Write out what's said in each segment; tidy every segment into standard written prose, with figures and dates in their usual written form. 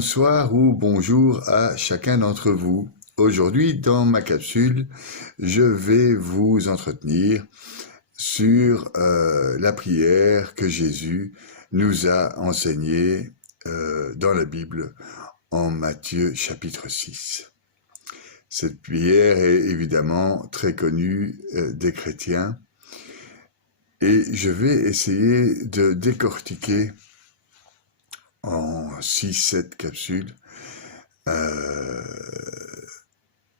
Bonsoir ou bonjour à chacun d'entre vous. Aujourd'hui, dans ma capsule, je vais vous entretenir sur la prière que Jésus nous a enseignée dans la Bible en Matthieu chapitre 6. Cette prière est évidemment très connue des chrétiens et je vais essayer de décortiquer en 6-7 capsules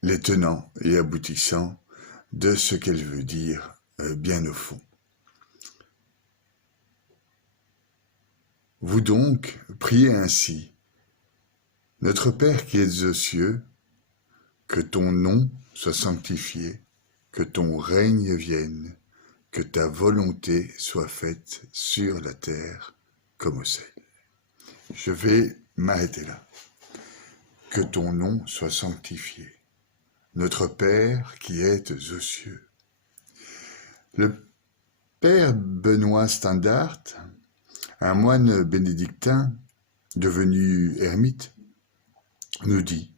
les tenants et aboutissants de ce qu'elle veut dire bien au fond. Vous donc, priez ainsi. Notre Père qui es aux cieux, que ton nom soit sanctifié, que ton règne vienne, que ta volonté soit faite sur la terre comme au ciel. Je vais m'arrêter là. Que ton nom soit sanctifié. Notre Père qui es aux cieux. Le Père Benoît Standard, un moine bénédictin devenu ermite, nous dit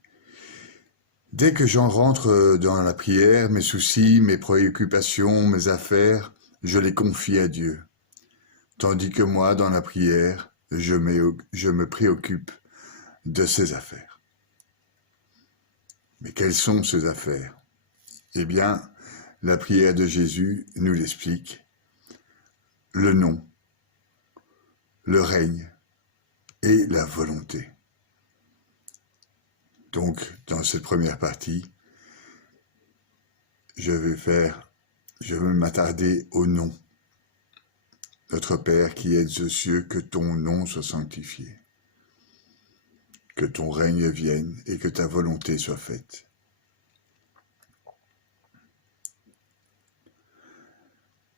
« Dès que j'en rentre dans la prière, mes soucis, mes préoccupations, mes affaires, je les confie à Dieu. Tandis que moi, dans la prière, je me préoccupe de ses affaires. » Mais quelles sont ces affaires? Eh bien, la prière de Jésus nous l'explique. Le nom, le règne et la volonté. Donc, dans cette première partie, je vais m'attarder au nom. Notre Père qui es aux cieux, que ton nom soit sanctifié. Que ton règne vienne et que ta volonté soit faite.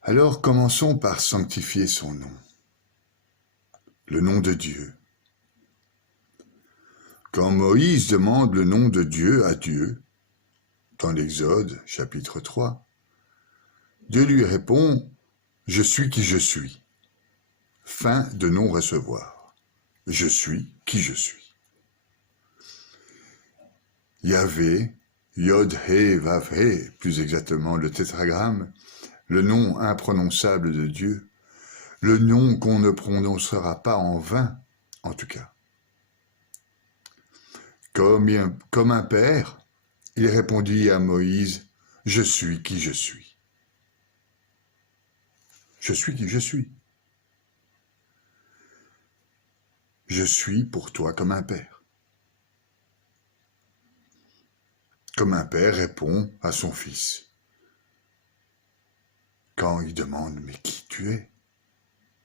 Alors commençons par sanctifier son nom, le nom de Dieu. Quand Moïse demande le nom de Dieu à Dieu, dans l'Exode chapitre 3, Dieu lui répond « Je suis qui je suis ». Fin de non-recevoir. Je suis qui je suis. Yahvé, Yod-Hé-Vav-Hé, plus exactement le tétragramme, le nom imprononçable de Dieu, le nom qu'on ne prononcera pas en vain, en tout cas. Comme un père, il répondit à Moïse, « Je suis qui je suis. » Je suis qui je suis. Je suis pour toi comme un père. Comme un père répond à son fils. Quand il demande « Mais qui tu es ?»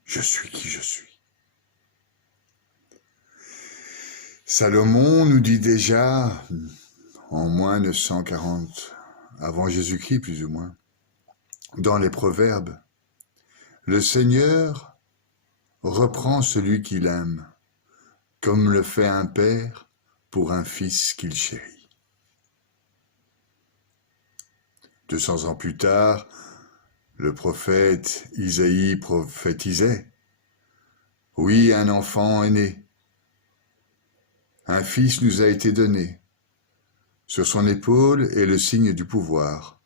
Je suis qui je suis. Salomon nous dit déjà, en moins de 140 avant Jésus-Christ plus ou moins, dans les Proverbes, « Le Seigneur reprend celui qu'il aime, comme le fait un père pour un fils qu'il chérit. » 200 ans plus tard, le prophète Isaïe prophétisait « Oui, un enfant est né. Un fils nous a été donné. Sur son épaule est le signe du pouvoir.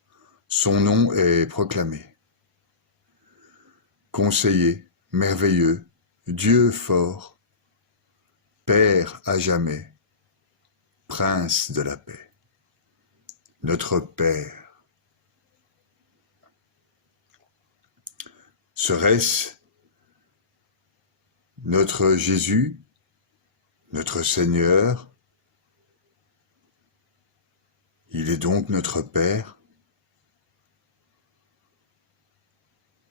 Son nom est proclamé. Conseiller, merveilleux, Dieu fort, Père à jamais, Prince de la paix. Notre Père. Serait-ce notre Jésus, notre Seigneur? Il est donc notre Père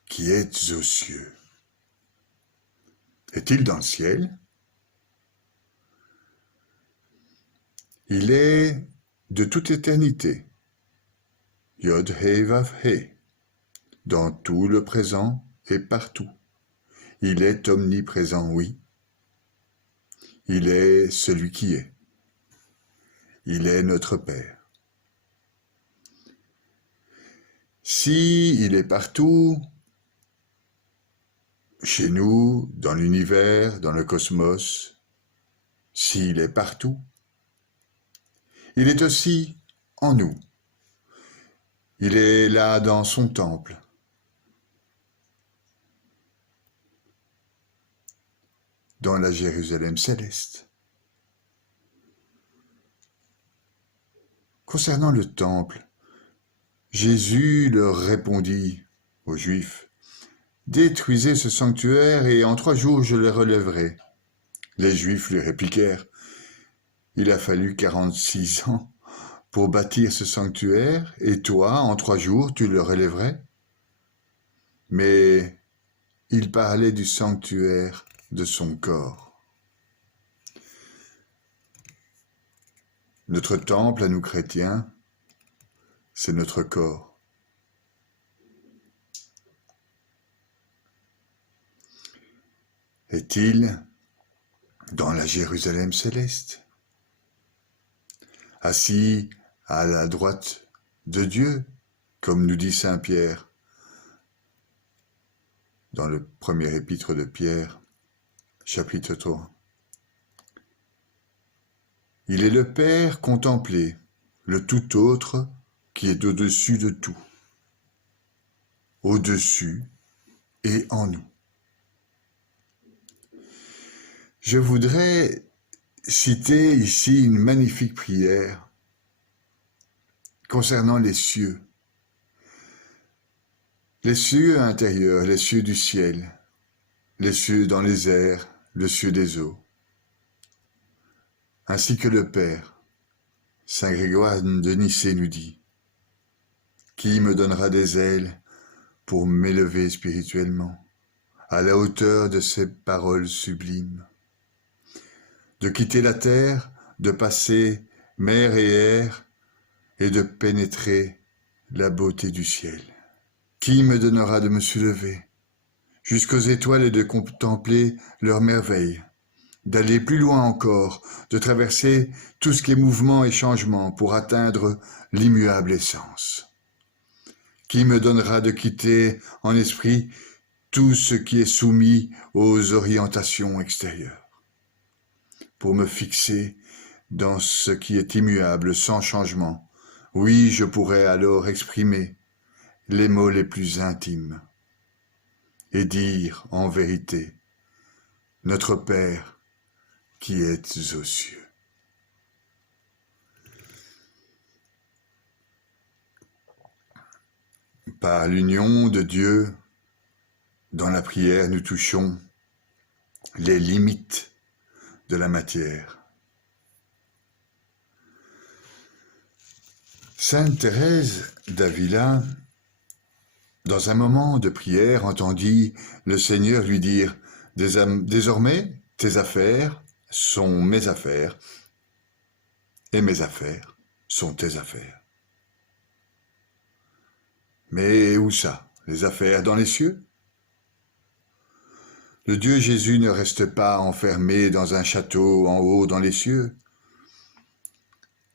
qui est aux cieux. Est-il dans le ciel? Il est de toute éternité, Yod-Hé-Vav-Hé, dans tout le présent et partout. Il est omniprésent, oui. Il est celui qui est. Il est notre Père. Si il est partout, chez nous, dans l'univers, dans le cosmos, s'il est partout, il est aussi en nous. Il est là dans son temple. Dans la Jérusalem céleste. Concernant le temple, Jésus leur répondit aux Juifs, « Détruisez ce sanctuaire et en 3 jours je le relèverai. » Les Juifs lui répliquèrent, « Il a fallu 46 ans pour bâtir ce sanctuaire et toi, en 3 jours, tu le relèverais ?» Mais il parlait du sanctuaire de son corps. Notre temple à nous chrétiens, c'est notre corps. Est-il dans la Jérusalem céleste, assis à la droite de Dieu, comme nous dit saint Pierre dans le premier épître de Pierre, chapitre 3. Il est le Père contemplé, le tout autre qui est au-dessus de tout, au-dessus et en nous. Je voudrais citer ici une magnifique prière concernant les cieux intérieurs, les cieux du ciel, les cieux dans les airs, le cieux des eaux, ainsi que le Père. Saint Grégoire de Nicée nous dit, « Qui me donnera des ailes pour m'élever spirituellement, à la hauteur de ces paroles sublimes, de quitter la terre, de passer mer et air, et de pénétrer la beauté du ciel. Qui me donnera de me soulever jusqu'aux étoiles et de contempler leurs merveilles, d'aller plus loin encore, de traverser tout ce qui est mouvement et changement pour atteindre l'immuable essence. Qui me donnera de quitter en esprit tout ce qui est soumis aux orientations extérieures, pour me fixer dans ce qui est immuable sans changement. Oui, je pourrais alors exprimer les mots les plus intimes et dire en vérité, notre Père qui êtes aux cieux. Par l'union de Dieu, dans la prière, nous touchons les limites de la matière. Sainte Thérèse d'Avila, dans un moment de prière, entendit le Seigneur lui dire « Désormais, tes affaires sont mes affaires, et mes affaires sont tes affaires. » Mais où ça? Les affaires dans les cieux? Le Dieu Jésus ne reste pas enfermé dans un château en haut dans les cieux.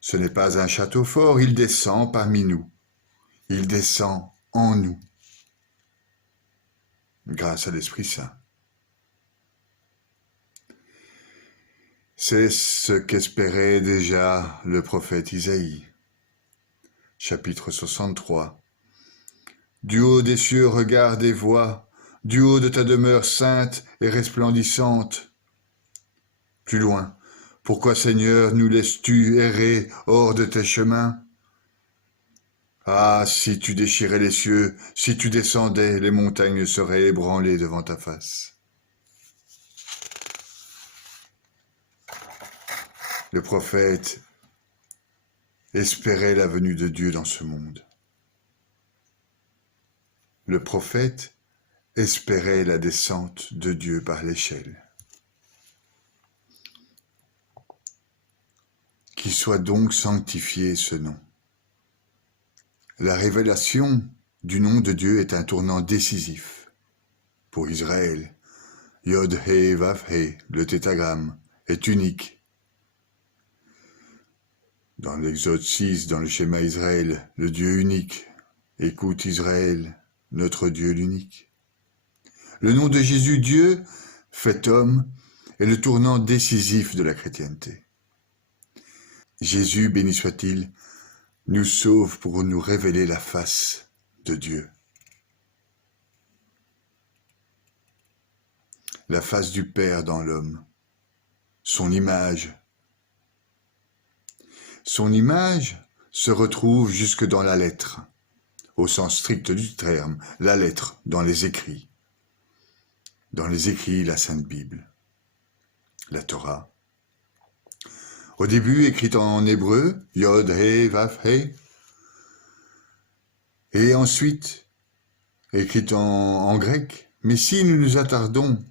Ce n'est pas un château fort, il descend parmi nous. Il descend en nous, grâce à l'Esprit Saint. C'est ce qu'espérait déjà le prophète Isaïe. Chapitre 63. Du haut des cieux, regarde et vois, du haut de ta demeure sainte et resplendissante. Plus loin, pourquoi, Seigneur, nous laisses-tu errer hors de tes chemins? Ah, si tu déchirais les cieux, si tu descendais, les montagnes seraient ébranlées devant ta face. Le prophète espérait la venue de Dieu dans ce monde. Le prophète espérait la descente de Dieu par l'échelle. Qu'il soit donc sanctifié ce nom. La révélation du nom de Dieu est un tournant décisif. Pour Israël, Yod He Vav He, le tétragramme, est unique. Dans l'Exode 6, dans le schéma Israël, le Dieu unique. Écoute Israël, notre Dieu l'unique. Le nom de Jésus, Dieu, fait homme, est le tournant décisif de la chrétienté. Jésus, béni soit-il, nous sauve pour nous révéler la face de Dieu. La face du Père dans l'homme, son image. Son image se retrouve jusque dans la lettre, au sens strict du terme, la lettre dans les écrits. Dans les écrits, la Sainte Bible, la Torah. Au début, écrite en hébreu, Yod, He, Vav, He, et ensuite, écrite en grec. Mais si nous nous attardons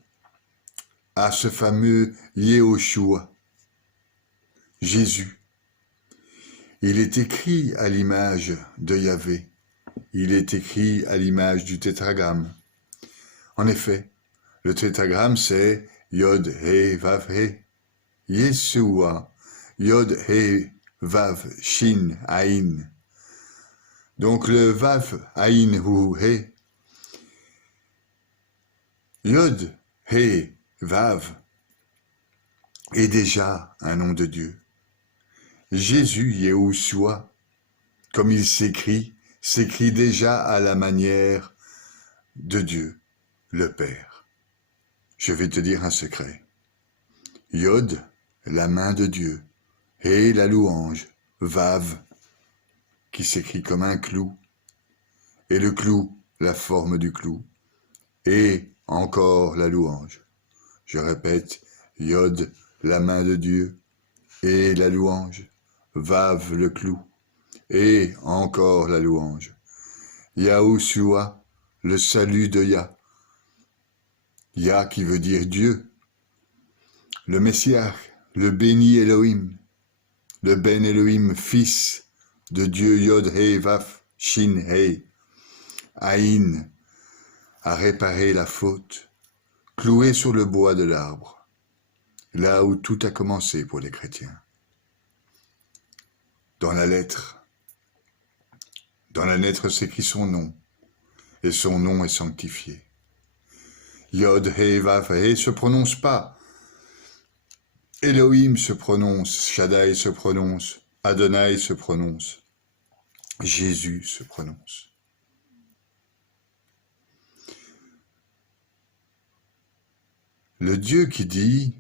à ce fameux Yehoshua, Jésus, il est écrit à l'image de Yahvé, il est écrit à l'image du tétragramme. En effet, le tétragramme c'est Yod, He, Vav, He, Yeshua, Yod, He, Vav, Shin, Aïn. Donc le Vav, Aïn ou He, Yod, He, Vav, est déjà un nom de Dieu. Jésus, Yehoshua, comme il s'écrit déjà à la manière de Dieu, le Père. Je vais te dire un secret. Yod, la main de Dieu, et la louange, Vav, qui s'écrit comme un clou, et le clou, la forme du clou, et encore la louange. Je répète, Yod, la main de Dieu, et la louange, Vav, le clou, et encore la louange. Yahushua, le salut de Yah. Yah qui veut dire Dieu. Le Messie, le béni Elohim, le Ben Elohim, fils de Dieu, Yod, He, Vav, Shin, He. Aïn a réparé la faute, cloué sur le bois de l'arbre, là où tout a commencé pour les chrétiens. Dans la lettre s'écrit son nom, et son nom est sanctifié. Yod, He, Vav, He se prononce pas. Elohim se prononce, Shaddai se prononce, Adonai se prononce, Jésus se prononce. Le Dieu qui dit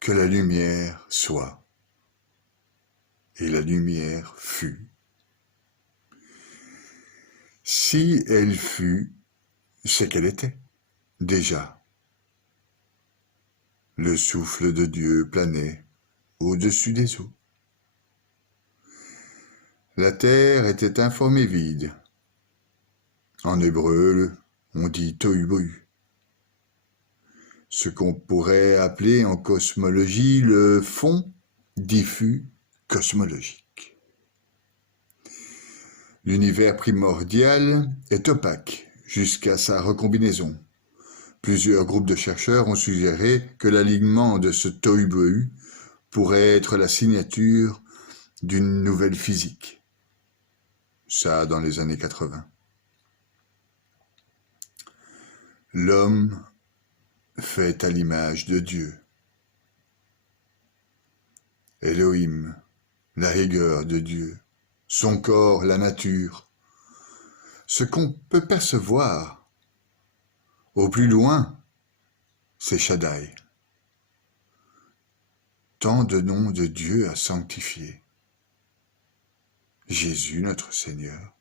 que la lumière soit, et la lumière fut. Si elle fut, c'est qu'elle était, déjà. Le souffle de Dieu planait au-dessus des eaux. La terre était informe et vide. En hébreu, on dit tohu bohu. Ce qu'on pourrait appeler en cosmologie le fond diffus cosmologique. L'univers primordial est opaque jusqu'à sa recombinaison. Plusieurs groupes de chercheurs ont suggéré que l'alignement de ce tohu-bohu pourrait être la signature d'une nouvelle physique. Ça, dans les années 80. L'homme fait à l'image de Dieu. Elohim, la rigueur de Dieu, son corps, la nature, ce qu'on peut percevoir. Au plus loin, c'est Shaddai. Tant de noms de Dieu à sanctifier. Jésus, notre Seigneur.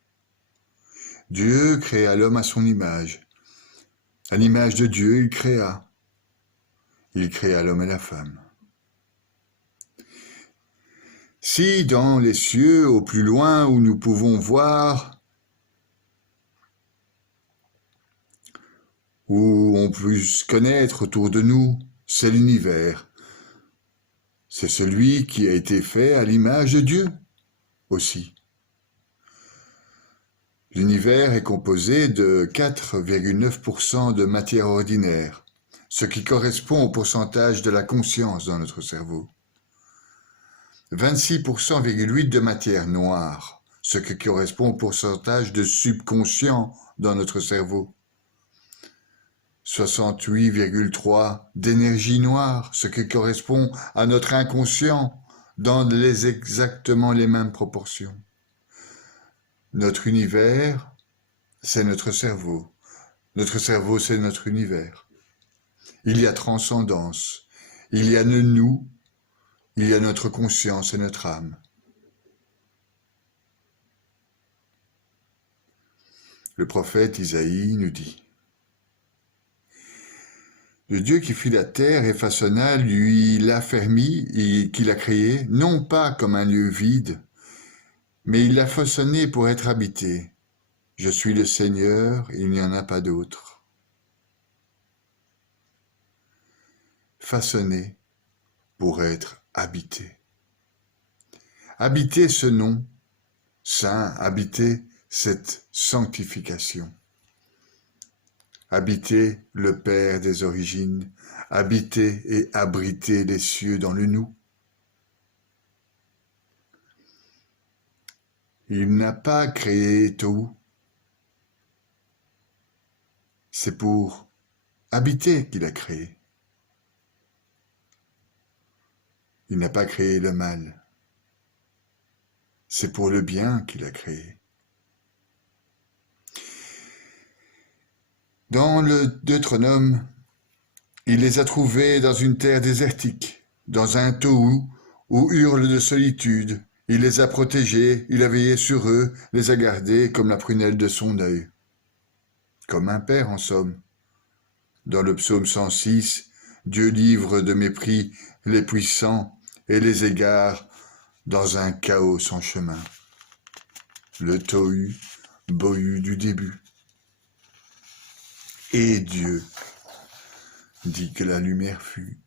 Dieu créa l'homme à son image. À l'image de Dieu, il créa. Il créa l'homme et la femme. Si dans les cieux, au plus loin où nous pouvons voir, où on puisse connaître autour de nous, c'est l'univers. C'est celui qui a été fait à l'image de Dieu aussi. L'univers est composé de 4,9% de matière ordinaire, ce qui correspond au pourcentage de la conscience dans notre cerveau. 26,8% de matière noire, ce qui correspond au pourcentage de subconscient dans notre cerveau. 68,3 d'énergie noire, ce qui correspond à notre inconscient dans exactement les mêmes proportions. Notre univers, c'est notre cerveau. Notre cerveau, c'est notre univers. Il y a transcendance. Il y a le nous. Il y a notre conscience et notre âme. Le prophète Isaïe nous dit: le Dieu qui fit la terre et façonna, lui l'affermit et qui l'a créé, non pas comme un lieu vide, mais il l'a façonné pour être habité. Je suis le Seigneur, il n'y en a pas d'autre. Façonné pour être habité. Habiter ce nom saint, habiter cette sanctification. Habiter le Père des origines, habiter et abriter les cieux dans le nous. Il n'a pas créé tout. C'est pour habiter qu'il a créé. Il n'a pas créé le mal. C'est pour le bien qu'il a créé. Dans le Deutéronome, il les a trouvés dans une terre désertique, dans un tohu où hurle de solitude. Il les a protégés, il a veillé sur eux, les a gardés comme la prunelle de son œil. Comme un père en somme. Dans le psaume 106, Dieu livre de mépris les puissants et les égare dans un chaos sans chemin. Le tohu, bohu du début. Et Dieu dit que la lumière fut.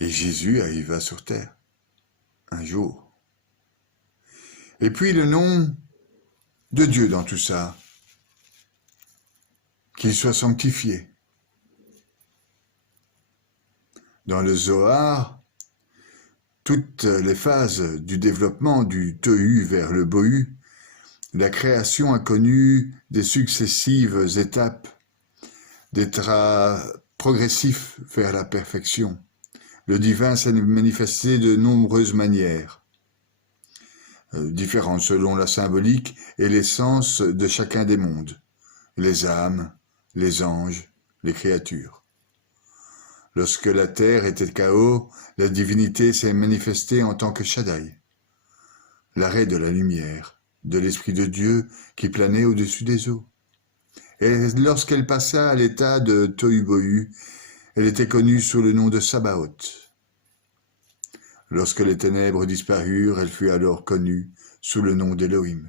Et Jésus arriva sur terre, un jour. Et puis le nom de Dieu dans tout ça, qu'il soit sanctifié. Dans le Zohar, toutes les phases du développement du tohu vers le bohu, la création a connu des successives étapes, des traits progressifs vers la perfection. Le divin s'est manifesté de nombreuses manières, différentes selon la symbolique et l'essence de chacun des mondes, les âmes, les anges, les créatures. Lorsque la terre était chaos, la divinité s'est manifestée en tant que Shaddai, l'arrêt de la lumière, de l'Esprit de Dieu qui planait au-dessus des eaux. Et lorsqu'elle passa à l'état de Tohu-Bohu, elle était connue sous le nom de Sabaoth. Lorsque les ténèbres disparurent, elle fut alors connue sous le nom d'Élohim.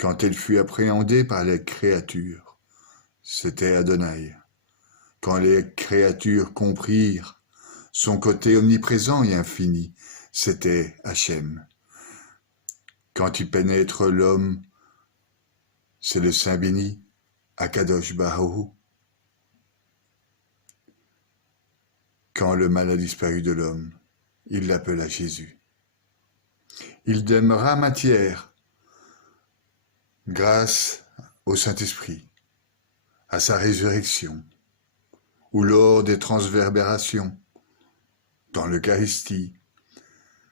Quand elle fut appréhendée par les créatures, c'était Adonai. Quand les créatures comprirent son côté omniprésent et infini, c'était Hachem. Quand il pénètre l'homme, c'est le Saint béni, Akadosh Baruch. Quand le mal a disparu de l'homme, il l'appela Jésus. Il demeura matière grâce au Saint-Esprit, à sa résurrection, ou lors des transverbérations, dans l'Eucharistie.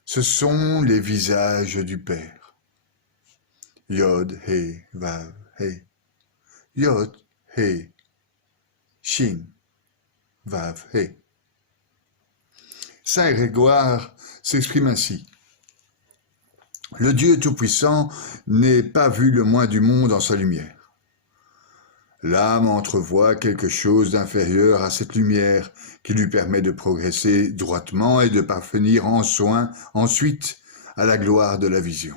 Ce sont les visages du Père. Yod, He, Vav, He. Yod, He. Shin, Vav, He. Saint Grégoire s'exprime ainsi. Le Dieu Tout-Puissant n'est pas vu le moins du monde en sa lumière. L'âme entrevoit quelque chose d'inférieur à cette lumière qui lui permet de progresser droitement et de parvenir en soin ensuite à la gloire de la vision.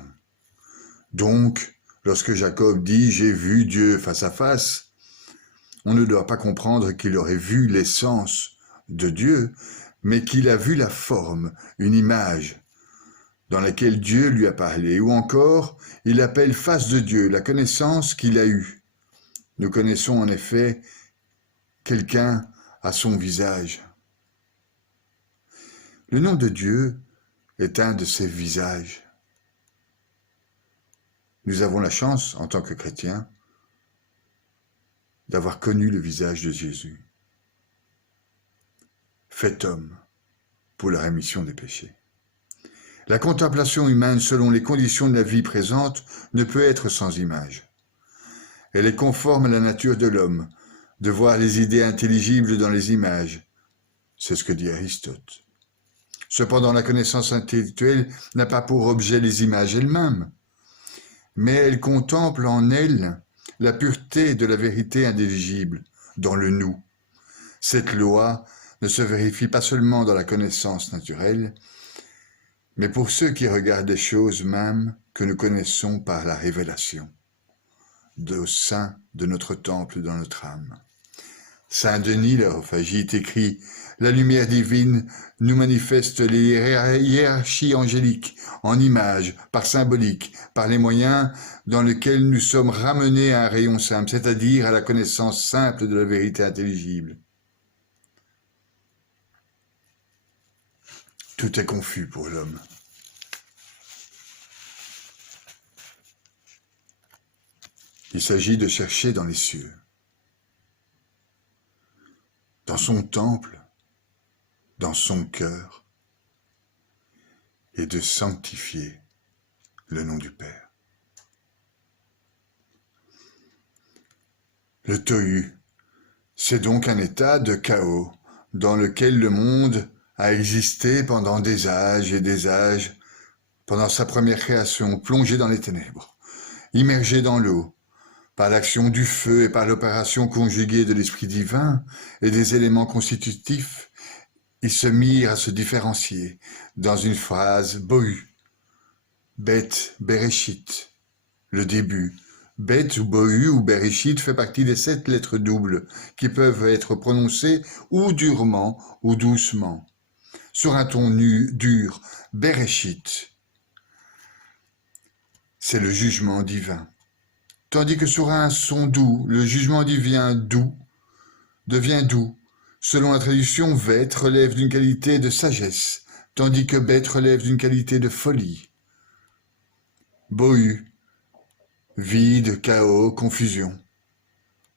Donc, lorsque Jacob dit « j'ai vu Dieu face à face », on ne doit pas comprendre qu'il aurait vu l'essence de Dieu, mais qu'il a vu la forme, une image, dans laquelle Dieu lui a parlé, ou encore, il appelle face de Dieu la connaissance qu'il a eue. Nous connaissons en effet quelqu'un à son visage. Le nom de Dieu est un de ces visages. nous avons la chance, en tant que chrétiens, d'avoir connu le visage de Jésus, fait homme pour la rémission des péchés. La contemplation humaine selon les conditions de la vie présente ne peut être sans image. Elle est conforme à la nature de l'homme, de voir les idées intelligibles dans les images. C'est ce que dit Aristote. Cependant, la connaissance intellectuelle n'a pas pour objet les images elles-mêmes, mais elle contemple en elles la pureté de la vérité indéligible, dans le nous. Cette loi ne se vérifie pas seulement dans la connaissance naturelle, mais pour ceux qui regardent les choses mêmes que nous connaissons par la révélation, au sein de notre temple dans notre âme. Saint Denis l'Aréophagite écrit « La lumière divine nous manifeste les hiérarchies angéliques en images, par symbolique, par les moyens dans lesquels nous sommes ramenés à un rayon simple, c'est-à-dire à la connaissance simple de la vérité intelligible. » Tout est confus pour l'homme. Il s'agit de chercher dans les cieux, dans son temple, dans son cœur, et de sanctifier le nom du Père. Le tohu, c'est donc un état de chaos dans lequel le monde a existé pendant des âges et des âges, pendant sa première création, plongé dans les ténèbres, immergé dans l'eau, par l'action du feu et par l'opération conjuguée de l'Esprit divin et des éléments constitutifs, ils se mirent à se différencier dans une phrase bohu, Bet Bereshit, le début. Bet ou bohu ou Bereshit fait partie des 7 lettres doubles qui peuvent être prononcées ou durement ou doucement. Sur un ton dur, Bereshit, c'est le jugement divin. Tandis que sur un son doux, le jugement divin devient doux. Selon la traduction, Vet relève d'une qualité de sagesse, tandis que Bet relève d'une qualité de folie. Bohu, vide, chaos, confusion.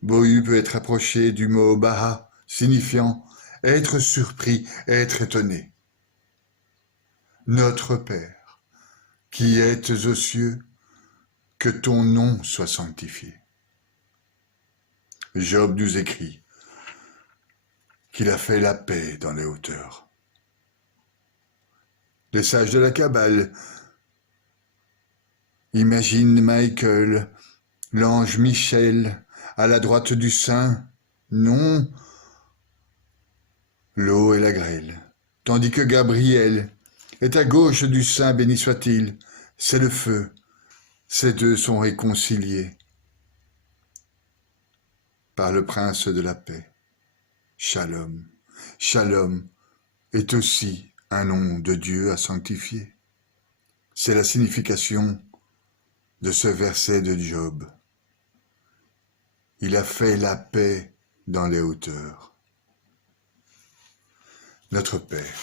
Bohu peut être approché du mot Baha, signifiant être surpris, être étonné. Notre Père, qui êtes aux cieux, que ton nom soit sanctifié. Job nous écrit qu'il a fait la paix dans les hauteurs. Les sages de la Kabbale imaginent Michael, l'ange Michel, à la droite du Saint, non l'eau et la grêle, tandis que Gabriel est à gauche du Saint, béni soit-il, c'est le feu. Ces deux sont réconciliés par le prince de la paix, Shalom. Shalom est aussi un nom de Dieu à sanctifier. C'est la signification de ce verset de Job. Il a fait la paix dans les hauteurs. Notre Père,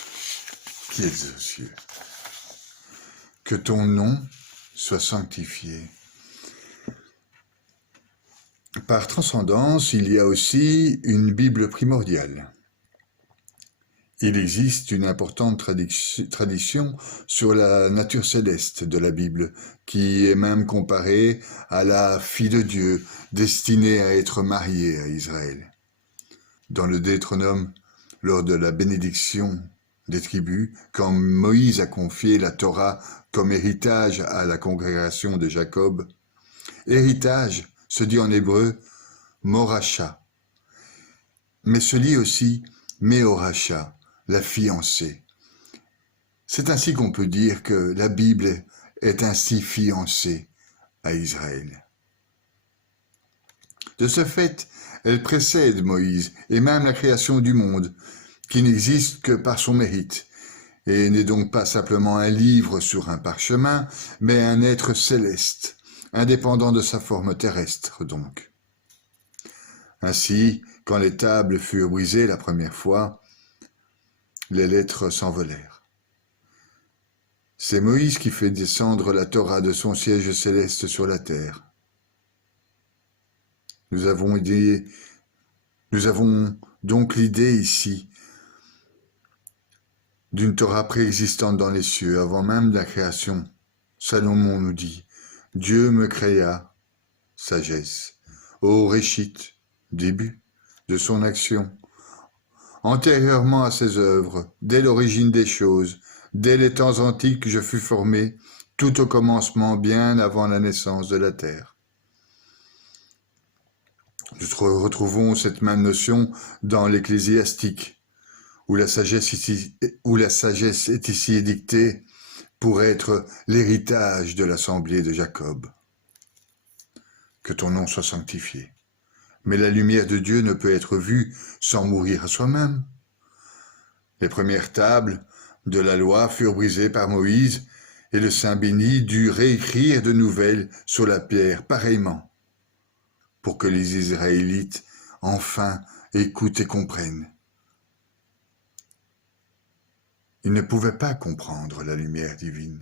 qui es aux cieux, que ton nom soit sanctifié. Par transcendance, il y a aussi une Bible primordiale. Il existe une importante tradition sur la nature céleste de la Bible, qui est même comparée à la fille de Dieu, destinée à être mariée à Israël. Dans le Deutéronome, lors de la bénédiction des tribus, quand Moïse a confié la Torah comme héritage à la congrégation de Jacob, héritage se dit en hébreu Moracha, mais se lit aussi Meoracha, la fiancée. C'est ainsi qu'on peut dire que la Bible est ainsi fiancée à Israël. De ce fait, elle précède Moïse et même la création du monde, qui n'existe que par son mérite, et n'est donc pas simplement un livre sur un parchemin, mais un être céleste, indépendant de sa forme terrestre donc. Ainsi, quand les tables furent brisées la première fois, les lettres s'envolèrent. C'est Moïse qui fait descendre la Torah de son siège céleste sur la terre. Nous avons donc l'idée ici d'une Torah préexistante dans les cieux, avant même la création. Salomon nous dit, Dieu me créa, sagesse, au Réchit, début de son action, antérieurement à ses œuvres, dès l'origine des choses, dès les temps antiques je fus formé, tout au commencement, bien avant la naissance de la terre. Nous retrouvons cette même notion dans l'Ecclésiastique, où la sagesse est ici édictée pour être l'héritage de l'assemblée de Jacob. Que ton nom soit sanctifié. Mais la lumière de Dieu ne peut être vue sans mourir à soi-même. Les premières tables de la loi furent brisées par Moïse, et le Saint béni dut réécrire de nouvelles sur la pierre pareillement, pour que les Israélites enfin écoutent et comprennent. Ils ne pouvaient pas comprendre la lumière divine.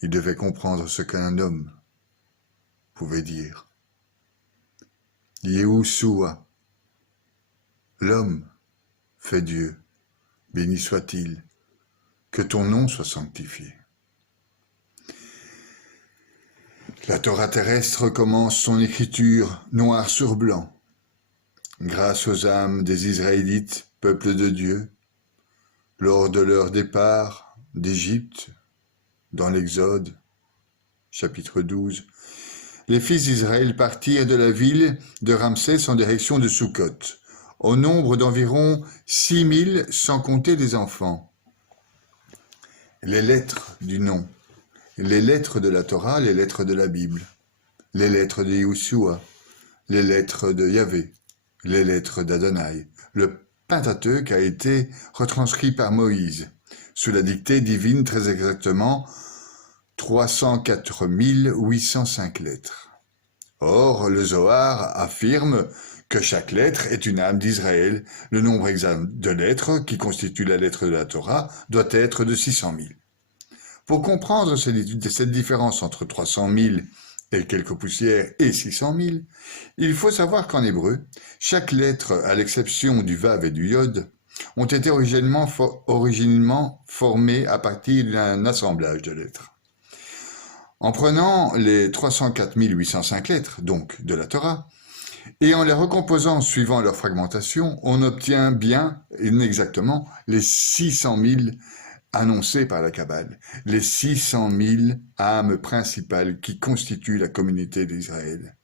Ils devaient comprendre ce qu'un homme pouvait dire. Yehoshua, l'homme fait Dieu, béni soit-il, que ton nom soit sanctifié. La Torah terrestre commence son écriture noir sur blanc, grâce aux âmes des Israélites, peuple de Dieu, lors de leur départ d'Égypte, dans l'Exode, chapitre 12. Les fils d'Israël partirent de la ville de Ramsès en direction de Sukkot, au nombre d'environ 6000 sans compter les enfants. Les lettres du nom, les lettres de la Torah, les lettres de la Bible, les lettres de Yehoshua, les lettres de Yahvé, les lettres d'Adonai. Le Pentateuque a été retranscrit par Moïse, sous la dictée divine très exactement 304 805 lettres. Or, le Zohar affirme que chaque lettre est une âme d'Israël. Le nombre exact de lettres, qui constitue la lettre de la Torah, doit être de 600 000. Pour comprendre cette différence entre 300 000 et quelques poussières et 600 000, il faut savoir qu'en hébreu, chaque lettre, à l'exception du Vav et du Yod, ont été originellement formées à partir d'un assemblage de lettres. En prenant les 304 805 lettres, donc de la Torah, et en les recomposant suivant leur fragmentation, on obtient bien exactement les 600 000 annoncés par la Kabbale, les 600 000 âmes principales qui constituent la communauté d'Israël.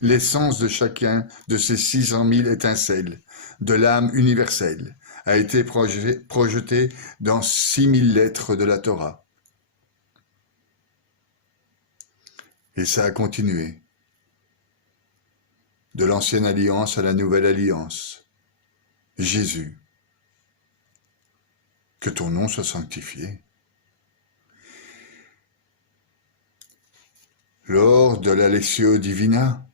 L'essence de chacun de ces 600 000 étincelles de l'âme universelle a été projetée dans 6 000 lettres de la Torah. Et ça a continué, de l'ancienne alliance à la nouvelle alliance. Jésus, que ton nom soit sanctifié. Lors de la Lectio Divina,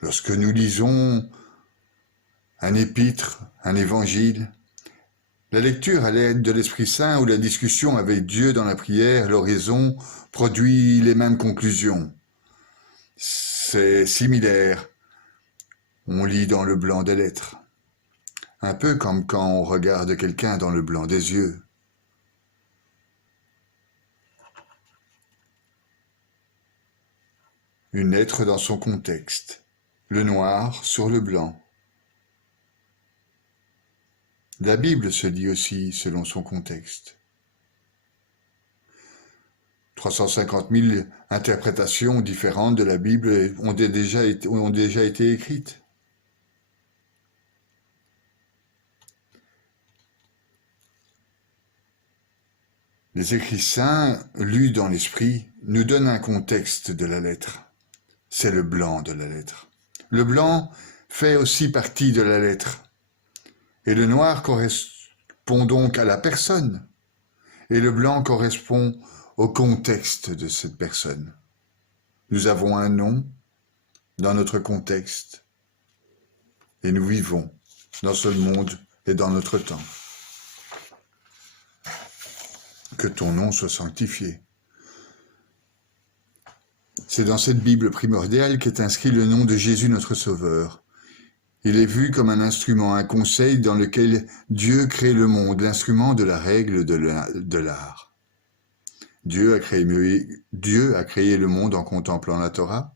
lorsque nous lisons un épître, un évangile, la lecture à l'aide de l'Esprit Saint ou la discussion avec Dieu dans la prière, l'oraison, produit les mêmes conclusions. C'est similaire. On lit dans le blanc des lettres. Un peu comme quand on regarde quelqu'un dans le blanc des yeux. Une lettre dans son contexte. Le noir sur le blanc. La Bible se lit aussi selon son contexte. 350 000 interprétations différentes de la Bible ont déjà été écrites. Les écrits saints, lus dans l'esprit, nous donnent un contexte de la lettre. C'est le blanc de la lettre. Le blanc fait aussi partie de la lettre. Et le noir correspond donc à la personne. Et le blanc correspond au contexte de cette personne. Nous avons un nom dans notre contexte. Et nous vivons dans ce monde et dans notre temps. que ton nom soit sanctifié. C'est dans cette Bible primordiale qu'est inscrit le nom de Jésus notre Sauveur. Il est vu comme un instrument, un conseil dans lequel Dieu crée le monde, l'instrument de la règle de l'art. Dieu a créé le monde en contemplant la Torah.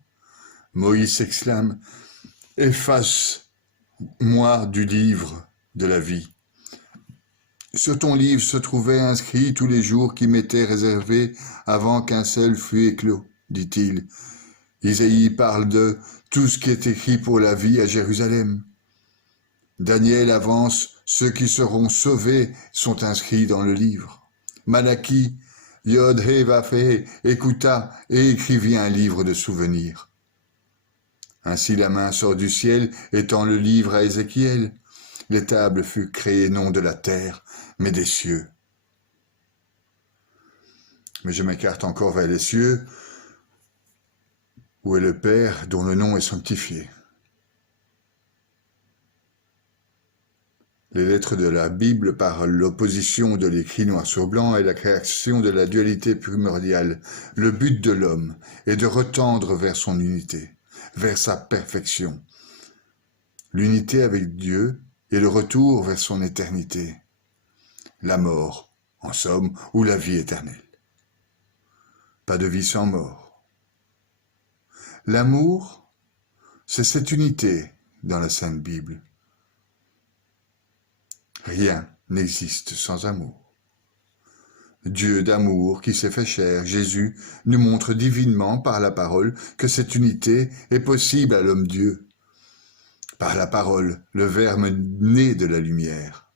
Moïse s'exclame « Efface-moi du livre de la vie ». Sur ton livre se trouvaient inscrits tous les jours qui m'étaient réservés avant qu'un seul fût éclos, dit-il. Isaïe parle de tout ce qui est écrit pour la vie à Jérusalem. Daniel avance, ceux qui seront sauvés sont inscrits dans le livre. Malachie, Yod He Vav He, écouta et écrivit un livre de souvenirs. Ainsi la main sort du ciel, étend le livre à Ézéchiel. Les tables furent créées non de la terre, mais des cieux. Mais je m'écarte encore vers les cieux, où est le Père dont le nom est sanctifié. Les lettres de la Bible, par l'opposition de l'écrit noir sur blanc et la création de la dualité primordiale, le but de l'homme est de retendre vers son unité, vers sa perfection. L'unité avec Dieu et le retour vers son éternité. La mort, en somme, ou la vie éternelle. Pas de vie sans mort. L'amour, c'est cette unité dans la Sainte Bible. Rien n'existe sans amour. Dieu d'amour qui s'est fait chair, Jésus, nous montre divinement par la parole que cette unité est possible à l'homme-dieu. Par la parole, le Verbe né de la lumière.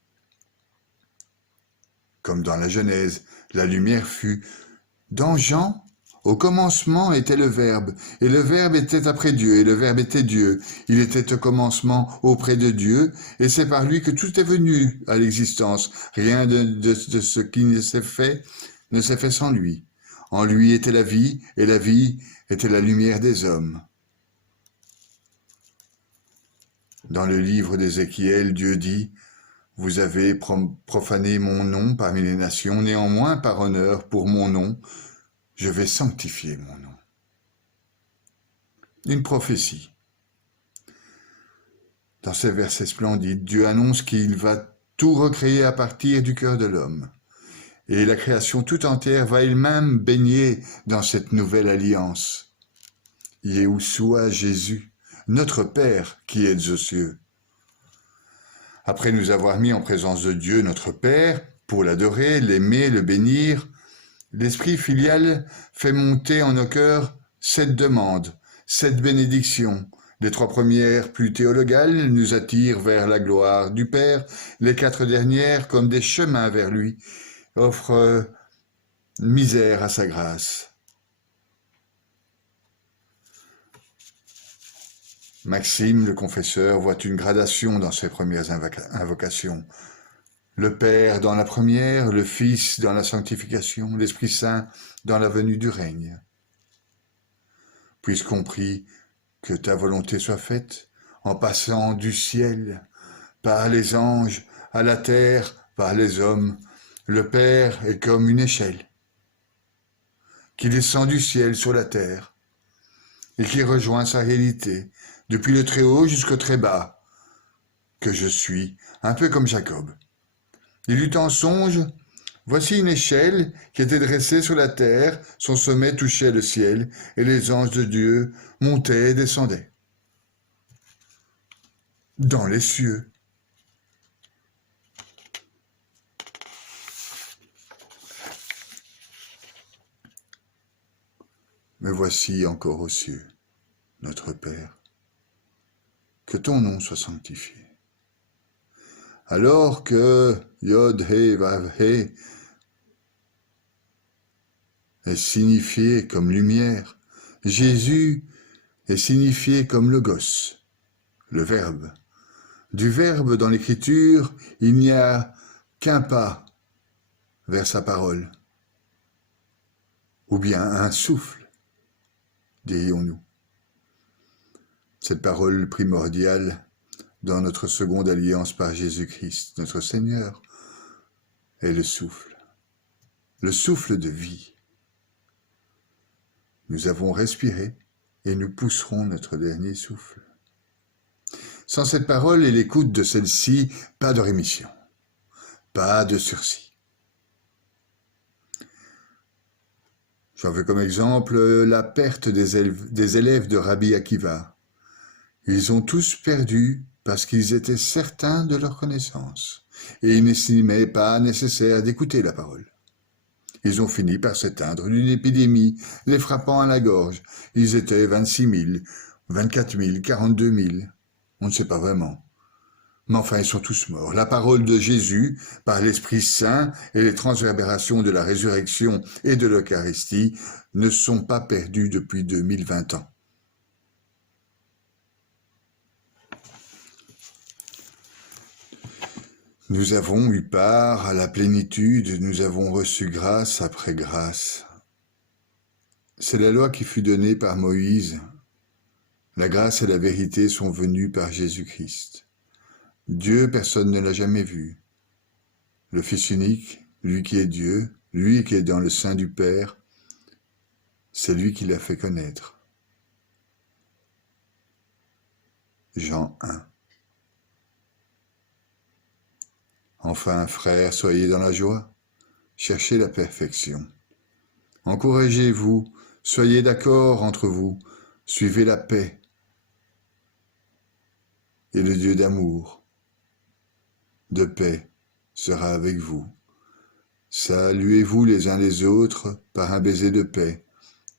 Comme dans la Genèse, la lumière fut. Dans Jean, au commencement était le Verbe, et le Verbe était après Dieu, et le Verbe était Dieu. Il était au commencement auprès de Dieu, et c'est par lui que tout est venu à l'existence. Rien de ce qui ne s'est fait sans lui. En lui était la vie, et la vie était la lumière des hommes. Dans le livre d'Ézéchiel, Dieu dit « Vous avez profané mon nom parmi les nations, néanmoins par honneur pour mon nom, je vais sanctifier mon nom. » Une prophétie. Dans ces versets splendides, Dieu annonce qu'il va tout recréer à partir du cœur de l'homme. Et la création tout entière va elle-même baigner dans cette nouvelle alliance. Yéhoshua Jésus, notre Père qui êtes aux cieux. Après nous avoir mis en présence de Dieu, notre Père, pour l'adorer, l'aimer, le bénir, l'Esprit filial fait monter en nos cœurs 7 demandes, 7 bénédictions. Les 3 premières, plus théologales, nous attirent vers la gloire du Père. Les 4 dernières, comme des chemins vers lui, offrent misère à sa grâce. Maxime, le confesseur, voit une gradation dans ses premières invocations. Le Père dans la première, le Fils dans la sanctification, l'Esprit Saint dans la venue du règne. Puisqu'on prie que ta volonté soit faite, en passant du ciel, par les anges, à la terre, par les hommes, le Père est comme une échelle, qui descend du ciel sur la terre, et qui rejoint sa réalité, depuis le très haut jusqu'au très bas, que je suis, un peu comme Jacob. Il eut en songe, voici une échelle qui était dressée sur la terre, son sommet touchait le ciel, et les anges de Dieu montaient et descendaient. Dans les cieux. Me voici encore aux cieux, notre Père. Que ton nom soit sanctifié. Alors que Yod He Vav He est signifié comme lumière, Jésus est signifié comme Logos, le Verbe. Du Verbe dans l'Écriture, il n'y a qu'un pas vers sa parole, ou bien un souffle, dirions-nous. Cette parole primordiale dans notre seconde alliance par Jésus-Christ, notre Seigneur, est le souffle. le souffle de vie. Nous avons respiré et nous pousserons notre dernier souffle. Sans cette parole et l'écoute de celle-ci, pas de rémission, pas de sursis. J'en veux comme exemple la perte des élèves de Rabbi Akiva. Ils ont tous perdu parce qu'ils étaient certains de leur connaissance et ils n'estimaient pas nécessaire d'écouter la parole. Ils ont fini par s'éteindre d'une épidémie, les frappant à la gorge. Ils étaient 26 000, 24 000, 42 000. On ne sait pas vraiment. Mais enfin, ils sont tous morts. La parole de Jésus, par l'Esprit Saint et les transverbérations de la résurrection et de l'Eucharistie, ne sont pas perdues depuis 2020 ans. Nous avons eu part à la plénitude, nous avons reçu grâce après grâce. C'est la loi qui fut donnée par Moïse. La grâce et la vérité sont venues par Jésus-Christ. Dieu, personne ne l'a jamais vu. Le Fils unique, lui qui est Dieu, lui qui est dans le sein du Père, c'est lui qui l'a fait connaître. Jean 1. Enfin, frères, soyez dans la joie, cherchez la perfection. Encouragez-vous, soyez d'accord entre vous, suivez la paix et le Dieu d'amour, de paix, sera avec vous. Saluez-vous les uns les autres par un baiser de paix.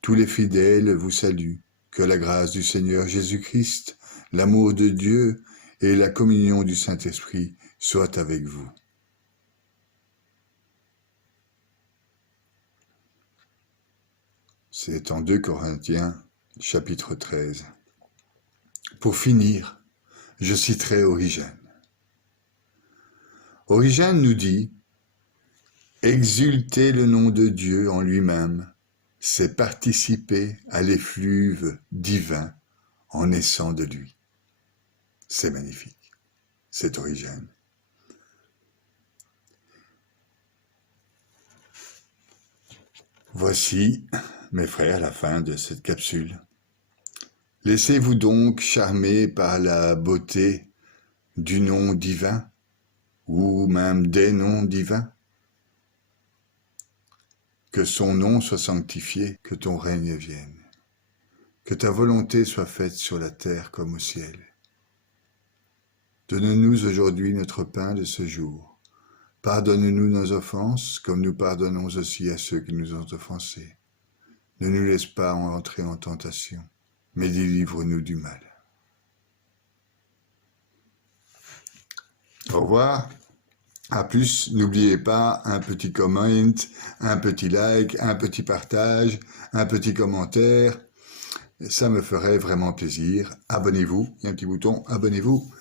Tous les fidèles vous saluent. Que la grâce du Seigneur Jésus-Christ, l'amour de Dieu et la communion du Saint-Esprit soient avec vous. C'est en 2 Corinthiens, chapitre 13. Pour finir, je citerai Origène. Origène nous dit « Exulter le nom de Dieu en lui-même, c'est participer à l'effluve divin en naissant de lui. » C'est magnifique, c'est Origène. Voici, mes frères, la fin de cette capsule. Laissez-vous donc charmer par la beauté du nom divin, ou même des noms divins. Que son nom soit sanctifié, que ton règne vienne, que ta volonté soit faite sur la terre comme au ciel. Donne-nous aujourd'hui notre pain de ce jour. Pardonne-nous nos offenses, comme nous pardonnons aussi à ceux qui nous ont offensés. Ne nous laisse pas entrer en tentation, mais délivre-nous du mal. Au revoir. À plus, n'oubliez pas un petit comment, un petit like, un petit partage, un petit commentaire. Ça me ferait vraiment plaisir. Abonnez-vous, il y a un petit bouton, abonnez-vous.